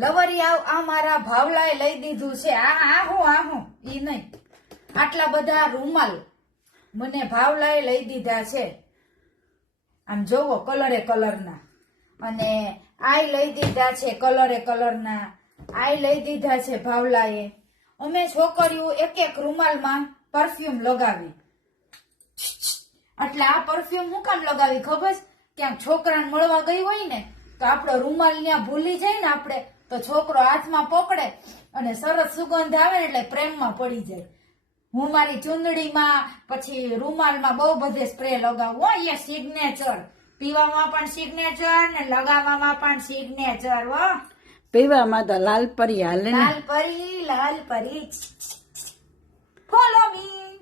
લવરી આ મારા ભાવલાએ લઈ દીધું છે. આ હું ઈ નહીં, આટલા બધા રૂમાલ મને ભાવલાએ લઈ દીધા છે. આમ જોવો કલરે કલરના, અને આય લઈ દીધા છે કલરે કલરના, આય લઈ દીધા છે ભાવલાએ. અમે છોકરીઓ એક એક રૂમાલમાં પરફ્યુમ લગાવી. એટલે આ પરફ્યુમ હું કામ લગાવી ખબર? ક્યાંક છોકરાને મળવા ગઈ હોય ને તો આપણો રૂમાલ ત્યાં ભૂલી જાય ને આપણે, તો છોકરો હાથમાં પકડે અને સરસ સુગંધ આવે ને એટલે પ્રેમમાં પડી જાય. હું મારી ચૂંદડીમાં પછી રૂમાલમાં બહુ બધે સ્પ્રે લગાવું. એ સિગ્નેચર, પીવામાં પણ સિગ્નેચર ને લગાવવામાં પણ સિગ્નેચર. પીવામાં તો લાલ પરી હાલે ને. લાલ પરી ફોલો મી.